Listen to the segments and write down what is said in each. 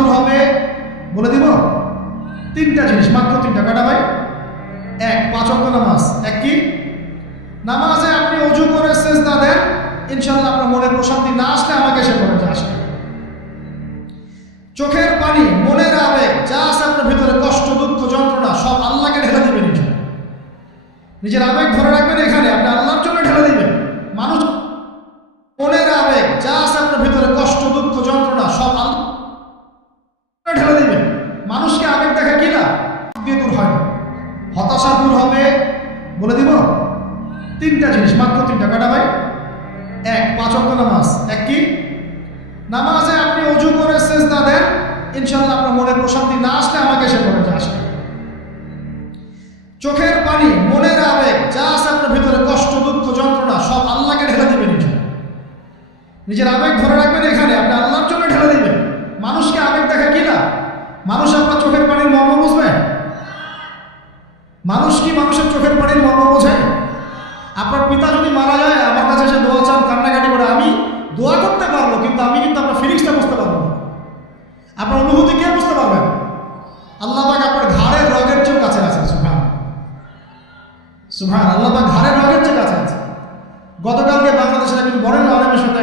দূর হবে। বলে দিব? তিনটা জিনিস, মাত্র তিনটা। কটা ভাই? এক, পাঁচ অক্ট নামাজ। এক কি? নামাজে আপনি অজু করে সেজদা দেন ইনশাল্লাহ আপনার মনে প্রশান্তি না আসলে আমাকে এসে বলেন যে আসে চোখের পানি, মনের আবেগ, যা আছে আপনার ভিতরে, কষ্ট, দুঃখ, যন্ত্রণা, সব আল্লাহকে ঢেলে দেবেন নিজের আবেগ ধরে রাখবেন এখানে। আপনি আল্লাহর নিজের আবেগ ধরে রাখবেন এখানে, আপনি আল্লাহর জন্য ঢেলে দিবেন। মানুষকে আবেগ দেখা কি না মানুষ আপনার চোখের পানির মর্ম বুঝবে? মানুষ কি মানুষের চোখের পানির মর্ম বোঝে? আপনার পিতা যদি মারা যায়, আমার কাছে এসে দোয়া চান, কান্নাকাটি করে, আমি দোয়া করতে পারব, কিন্তু আমি কিন্তু আপনার ফিলিংসটা বুঝতে পারব আপনার অনুভূতি কে বুঝতে পারবেন আল্লাহ পাক আপনার ঘাড়ের রগের চেয়ে কাছে আছে সুভান সুভান আল্লাহ পাক ঘাড়ের রগের চেয়ে কাছে আছে। গতকালকে বাংলাদেশের একজন বরেণ্য আলমের সাথে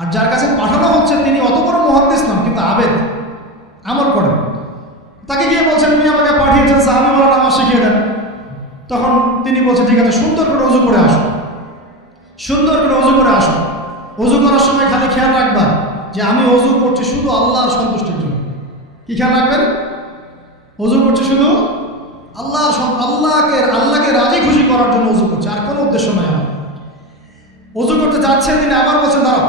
আর যার কাছে পাঠানো হচ্ছে তিনি অত বড় মহাদ্দেশ নন, কিন্তু আবেদ, আমল করেন। তাকে গিয়ে বলছেন, উনি আমাকে পাঠিয়েছেন, সাহাবি বলা নামাজ শিখিয়ে দেন। তখন তিনি বলছেন, ঠিক আছে, সুন্দর করে অজু করে আসো। সুন্দর করে অজু করে আসো। অজু করার সময় খালি খেয়াল রাখবা যে আমি অজু করছি শুধু আল্লাহর সন্তুষ্টির জন্য। কি খেয়াল রাখবেন? অজু করছি শুধু আল্লাহর আল্লাহকে আল্লাহকে রাজি খুশি করার জন্য অজু করছে, আর কোনো উদ্দেশ্য নয় আমার। অজু করতে যাচ্ছেন তিনি, আবার বলছেন, দাঁড়াও।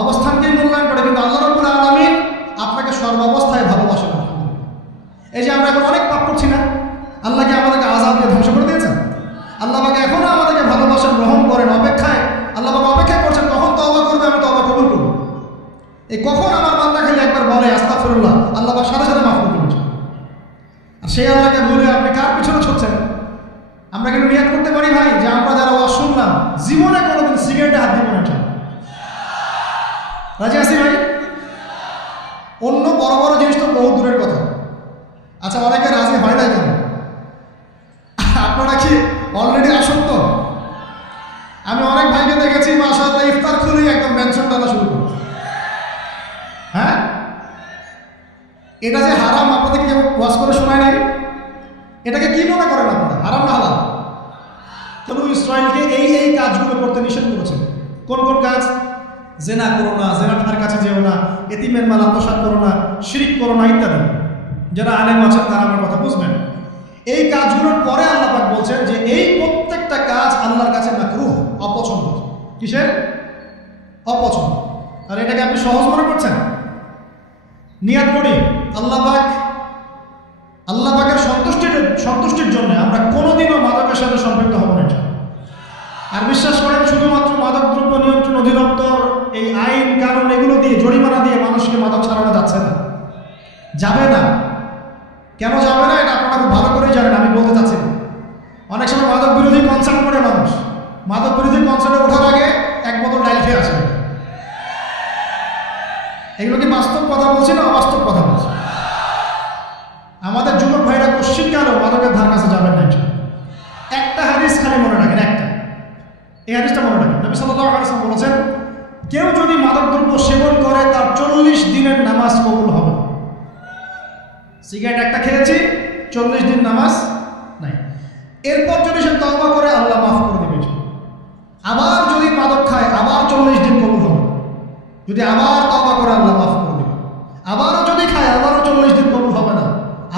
অবস্থানকেই মূল্যায়ন করে, কিন্তু আল্লাহ রব্বুল আলমিন আপনাকে সর্বাবস্থায় ভালোবাসেন। এই যে আমরা এখন অনেক পাপ করছি না? আল্লাহকে আমাদেরকে আজাদ দিয়ে ধ্বংস করে দিয়েছেন? আল্লাহ পাকে এখনও আমাদেরকে ভালোবাসেন গ্রহণ করেন অপেক্ষায়। আল্লাহ পাকে অপেক্ষা করছেন, কখন তবা করবে আমি তবা কবুল করব। এই কখন আমার বান্দা খালি একবার বলে আস্তাফিরুল্লাহ আল্লাহ পাক সাথে সাথে মাফ করে আর সেই আল্লাহকে ভুলে আপনি কার পিছনে ছুটছেন? আমরা কিন্তু নিয়াত করতে পারি ভাই? যে আমরা যারা ওয়াজ শুনলাম জীবনে কোনোদিন সিগারেটে হাত দিব না। রাজি আছি ভাই? অন্য বড় বড় জিনিস তো বহু দূরের কথা। আচ্ছা অনেকে রাজি হয় না কেন? আপনারা কি অলরেডি আসক্ত? আমি অনেক ভাইকে দেখেছি মাসাল্লাহ ইফতার খুলেই একদম মেনশন টানা শুরু করে হ্যাঁ? এটা যে হারাম, আপনাদের কেউ ওয়াশ করে শোনায় নাই? এটাকে কি মনে করেন আপনারা? হারাম না হালাল? তবু ইসরায়েলকে এই এই কাজগুলো করতে নিষেধ করেছেন কোন কোন কাজ? জেনা করো না জেনাঠার কাছে যেও না, এতিমের মাল আত্মসাত করো না, শিরিক করো না ইত্যাদি। যারা আলেম আছেন তারা আমার কথা বুঝবেন। এই কাজগুলোর পরে আল্লাহ পাক বলছেন যে এই প্রত্যেকটা কাজ আল্লাহর কাছে মাকরুহ, অপছন্দ। কিসের? অপছন্দ। আর এটাকে আপনি সহজ মনে করছেন? নিয়াত করি। আল্লাহ পাক, আল্লাহ পাকের সন্তুষ্টির সন্তুষ্টির জন্য আমরা কোনোদিনও মাদকের সাথে সম্পৃক্ত হব না। আর বিশ্বাস করেন, শুধুমাত্র মাদক দ্রব্য নিয়ন্ত্রণ অধিদপ্তর এই আইন, কানুন এগুলো দিয়ে, জরিমানা দিয়ে মানুষকে মাদক ছাড়ানো যাচ্ছে না। যাবে না। কেন যাবে না? এটা আপনারা খুব ভালো করেই জানেন, আমি বলতে চাচ্ছি না। অনেক সময় মাদক বিরোধী কনসার্ট করে মানুষ। মাদক বিরোধী কনসার্টে ওঠার আগে এক বোতল ডাইল খেয়ে আসে। এগুলো কি বাস্তব কথা বলছি না অবাস্তব কথা বলছি? আমাদের যুবক ভাইরা পশ্চিমকালও মাদকের ধার কাছে যাবেন না? একটা হাদিস খালি মনে এই হাদিসটা মনে রাখেন। নবী সাল্লাল্লাহু আলাইহি ওয়াসাল্লাম বলেছেন, কেউ যদি মাদকদ্রব্য সেবন করে, তার চল্লিশ দিনের নামাজ কবুল হবে সিগারেট একটা খেয়েছি, চল্লিশ দিন নামাজ নাই। এরপর যদি সে তওবা করে, আল্লাহ মাফ করে দেবে। আবার যদি মাদক খায়, আবার চল্লিশ দিন কবুল হবে যদি আবার তওবা করে, আল্লাহ মাফ করে দেবে। আবারও যদি খায়, আবারও চল্লিশ দিন কবুল হবে না।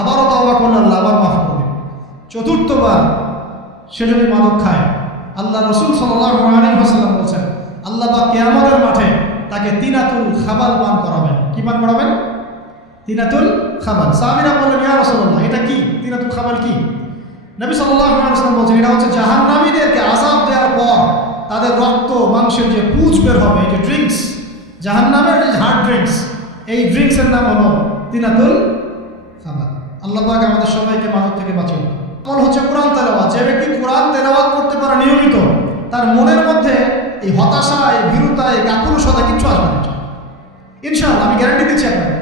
আবারও তওবা করলে, আল্লাহ আবার মাফ করে দেবে। চতুর্থবার সে যদি মাদক খায় আল্লাহ রসুল আলাইহি বলছেন, আল্লাহ বা কেয়ামতের মাঠে তাকে তিনাতুল খাবাল পান করাবেন। কি পান করাবেন? তিনাতুল খাবাল। সাহাবীরা বললেন, ইয়া রাসূলুল্লাহ, এটা কি? তিনাতুল খাবাল কি? নবী আলাইহি বলছেন, এটা হচ্ছে জাহান্নামীদেরকে আযাব দেওয়ার পর তাদের রক্ত, মাংসের যে পুজ বের হবে যে ড্রিঙ্কস জাহান্নামের যে হার্ড ড্রিঙ্কস এই ড্রিঙ্কসের নাম হলো তিনাতুল খাবার আল্লাহ আমাদের সবাইকে মাদক থেকে বাঁচিয়ে আমল হচ্ছে কোরআন তেলাওয়াত। নিয়মিত তার মনের মধ্যে এই হতাশা এই ভীরুতা এই কাপুরুষতা কিচ্ছু আসবে না। ইনশাআল্লাহ, আমি গ্যারান্টি দিচ্ছি আপনাকে।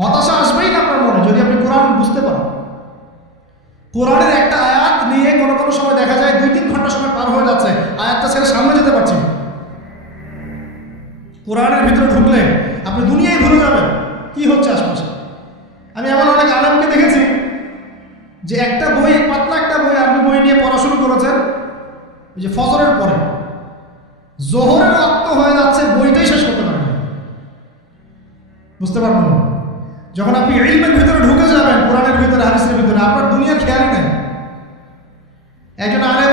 হতাশা আসবেই না আপনার মনে, যদি আপনি কোরআন বুঝতে পারেন। কোরআনের একটা আয়াত নিয়ে কোনো কোনো সময় দেখা যায় দুই তিন ঘণ্টা সময় পার হয়ে যাচ্ছে, আয়াতটা ছেড়ে সামনে যেতে পারছি না। কোরআনের ভিতরে ঢুকলে আপনি দুনিয়ায় ভুলে যাবেন, কি হচ্ছে আশপাশে? আমি এমন অনেক আলমকে দেখেছি যে একটা বই, পাতলা একটা বই আপনি বই নিয়ে পড়া শুরু করেছেন যে ফজরের পরে। জোহরের রক্ত হয়ে যাচ্ছে, বইটাই শেষ করতে পারেন না। বুঝতে পারবেন? যখন আপনি ইলমের ভিতরে ঢুকে যাবেন, কোরআনের ভিতরে, হাদিসের ভিতরে, আপনার দুনিয়ার খেয়ালই নেই। একজন আলেম,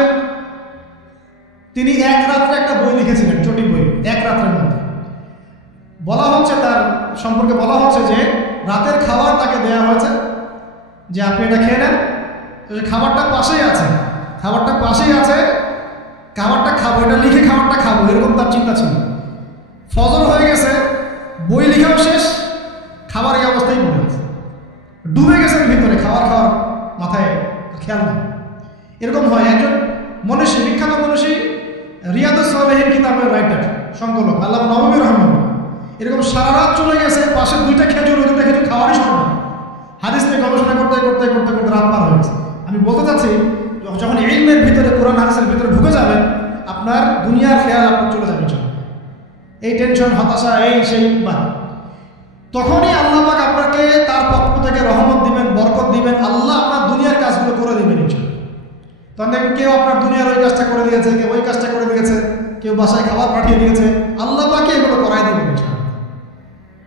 তিনি এক রাত্রে একটা বই লিখেছিলেন, চটি বই, এক রাত্রের মধ্যে। বলা হচ্ছে তার, সম্পর্কে বলা হচ্ছে যে, রাতের খাবার তাকে দেয়া হয়েছে, যে আপনি এটা খেয়ে নেন। খাবারটা পাশেই আছে, খাবারটা পাশেই আছে খাবারটা খাব, এটা লিখে খাবারটা খাব, এরকম তার চিন্তা ছিল। ফজর হয়ে গেছে, বই লিখাও শেষ, খাবার এই অবস্থায় পড়ে আছে ডুবে গেছেন ভিতরে, খাবার খাওয়ার মাথায় খেয়াল নেই। এরকম হয়, একজন মনীষী, বিখ্যাত মনীষী, রিয়াদুস সালেহীন কিতাবের রাইটার সংকলক আল্লাহ নবমী রহমান এরকম সারা রাত চলে গেছে, পাশের দুইটা খেজুর দুইটা খেজুর খাওয়ারই সম্ভব। হাদিস নিয়ে গবেষণা করতে করতে করতে করতে রাত পার হয়েছে আমি বলতে চাচ্ছি যখন ইলমের ভিতরে, কোরআন হাদিসের ভিতরে ঢুকে যাবেন আপনার দুনিয়ার খেয়াল আপনার চলে যাবে এই টেনশন হতাশা, এই সেই বাদ। তখনই আল্লাহ পাক আপনাকে তার পক্ষ থেকে রহমত দিবেন, বরকত দিবেন। আল্লাহ আপনার দুনিয়ার কাজগুলো করে দিবেন তখন দেখবেন কেউ আপনার দুনিয়ার ওই কাজটা করে দিয়েছে, কেউ ওই কাজটা করে দিয়েছে, কেউ বাসায় খাবার পাঠিয়ে দিয়েছে। আল্লাহ পাকে এগুলো করাই দেবেন।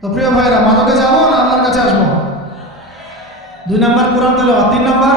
তো প্রিয় ভাইরা মাদকে যাব না? আল্লাহর কাছে আসব? দুই নাম্বার কোরআন তিন নাম্বার?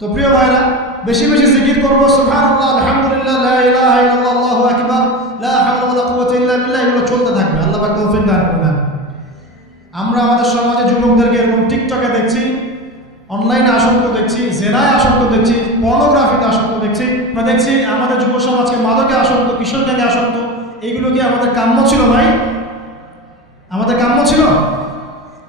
তো প্রিয় ভাইরা, বেশি বেশি জিকির করব। সুবহানাল্লাহ, আলহামদুলিল্লাহ, লা ইলাহা ইল্লাল্লাহ, আল্লাহু আকবার, লা হাওলা ওয়ালা কুওয়াতা ইল্লা বিল্লাহ, এগুলো চলতে থাকবে। আল্লাহ পাক তৌফিক দান করবেন আমরা আমাদের সমাজে যুবকদেরকে এরকম টিকটকে দেখছি, অনলাইনে আসক্ত দেখছি, জেনায় আসক্ত দেখছি, পর্নোগ্রাফিতে আসক্ত দেখছি। আমরা দেখছি আমাদের যুব সমাজকে মাদকে আসক্ত কিশোর গ্যাংয়ে আসক্ত এইগুলো কি আমাদের কাম্য ছিল ভাই? আমাদের কাম্য ছিল?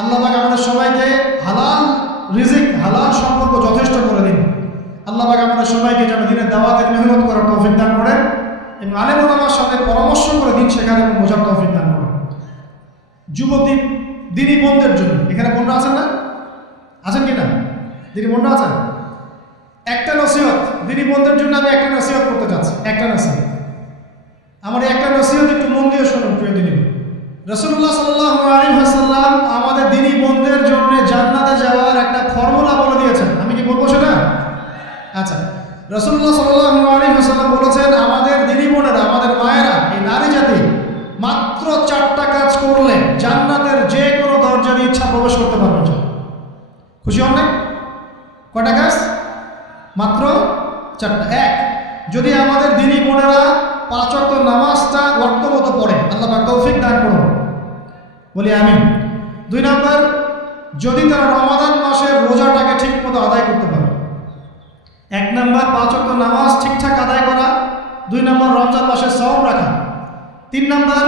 আল্লাহ পাক আমাদের সবাইকে হালাল রিজিক, হালাল সম্পর্ক যথেষ্ট করে দিন। আল্লাহ পাক আমাদের সবাইকে যেন দিনের দাওয়াতের মেহনত করার তৌফিক দান করেন এবং আলেম আমার সাথে পরামর্শ করে দিন সেখানে এবং বোঝার তৌফিক দান করেন। যুবতী, দিনী বোনদের জন্য, এখানে বোনরা আছেন না? আছেন কি না? দিনী বোনরা আছেন? একটা নসিহত, দিনী বোনদের জন্য আমি একটা নসিহত করতে চাচ্ছি, একটা নসিহত। আমার একটা নসিহত একটু মন দিয়ে শুনুন, প্রিয় দিনী রসুল্লাহ সাল্লাহ আলী হাসাল্লাম আমাদের দিনী বোনদের জন্য জান্নাতে যাওয়ার একটা ফর্মুলা বলে দিয়েছেন। আমি কি বলব সেটা? আচ্ছা। রসুল্লাহ সাল্লাহ আলী হাসাল্লাম বলেছেন, আমাদের দিনী বোনেরা, আমাদের মায়েরা, এই নারী জাতি মাত্র চারটা কাজ করলে জান্নাতের যে কোনো দরজা দিয়ে ইচ্ছা প্রবেশ করতে পারবে খুশি হন না কটা কাজ? মাত্র চারটা। এক, যদি আমাদের দিনী বোনেরা পাঁচ অক্ট নামাজটা ওয়াক্তমতো পড়ে, আল্লাহ তৌফিক দান করুন। বলি আমি দুই নম্বর, যদি তারা রমাদান মাসের রোজাটাকে ঠিক মতো আদায় করতে পারে। এক নম্বর, পাঁচ অক্ট নামাজ ঠিকঠাক আদায় করা। দুই নম্বর, রমজান মাসের সব রাখা। তিন নম্বর,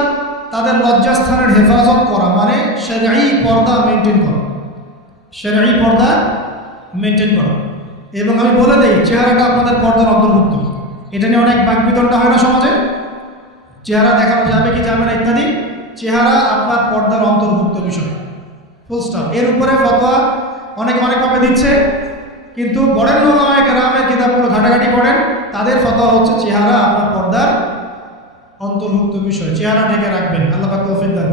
তাদের লজ্জাস্থানের হেফাজত করা মানে সেরাই পর্দা মেনটেন করা। সেরাই পর্দা মেনটেন করা। এবং আমি বলে দিই, চেহারাটা আপনাদের পর্দার অন্তর্ভুক্ত। এটা নিয়ে অনেক বাকবিতণ্ডা হয় না সমাজে? চেহারা দেখানো যাবে কি যাবে না ইত্যাদি? চেহারা আপনার পর্দার অন্তর্ভুক্ত বিষয়। ফুল স্টপ এর উপরে ফতোয়া অনেকে অনেকভাবে দিচ্ছে, কিন্তু বড়েন নোলামায় গ্রামের কিতাবগুলো ঘাটাঘাটি করেন? তাদের ফতোয়া হচ্ছে চেহারা আপনার পর্দার অন্তর্ভুক্ত বিষয়। চেহারা ঢেকে রাখবেন। আল্লাহ তৌফিক দান।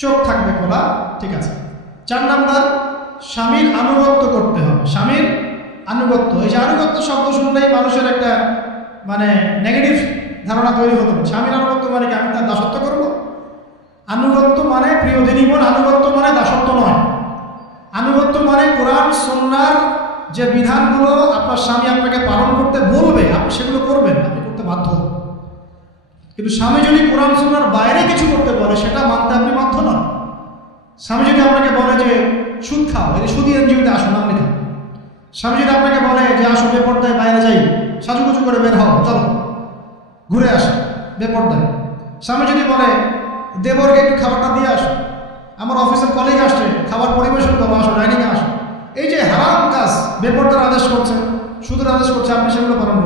চোখ থাকবে খোলা, ঠিক আছে। চার নাম্বার, স্বামীর আনুগত্য করতে হবে। স্বামীর আনুগত্য। এই যে আনুগত্য শব্দ শুনলেই মানুষের একটা মানে নেগেটিভ ধারণা তৈরি হতে স্বামীর আনুগত্য মানে কি? আমি তার দাসত্ব করব? আনুগত্য মানে প্রিয় দিনীবন, আনুগত্য মানে দাসত্ব নয়। আনুগত্য মানে কোরআন সন্ন্যার যে বিধানগুলো আপনার স্বামী আপনাকে পালন করতে বলবে, আপনি সেগুলো করবেন, আপনি করতে বাধ্য। কিন্তু স্বামী যদি কোরআন সন্ন্যার বাইরে কিছু করতে বলে, সেটা মানতে আপনি বাধ্য নন। স্বামী যদি আপনাকে বলে যে, সুদ খাও এই সুদি এনজিওতে আসো নাম লেখা স্বামী যদি আপনাকে বলে যে, আসো বেপর্দায় বাইরে যাই, সাজুগুজু করে বের হও, চলো, ঘুরে আসো, বেপর্দায়। স্বামী যদি বলে দেবরকে একটু খাবারটা দিয়ে আসো। আমার অফিসের কলিগ আসছে, খাবার পরিবেশন করো আসো ডাইনিংয়ে আসো। এই যে হারাম কাজ বেপরদার আদেশ করছে, সুদের আদেশ করছে, আপনি সেগুলো পালন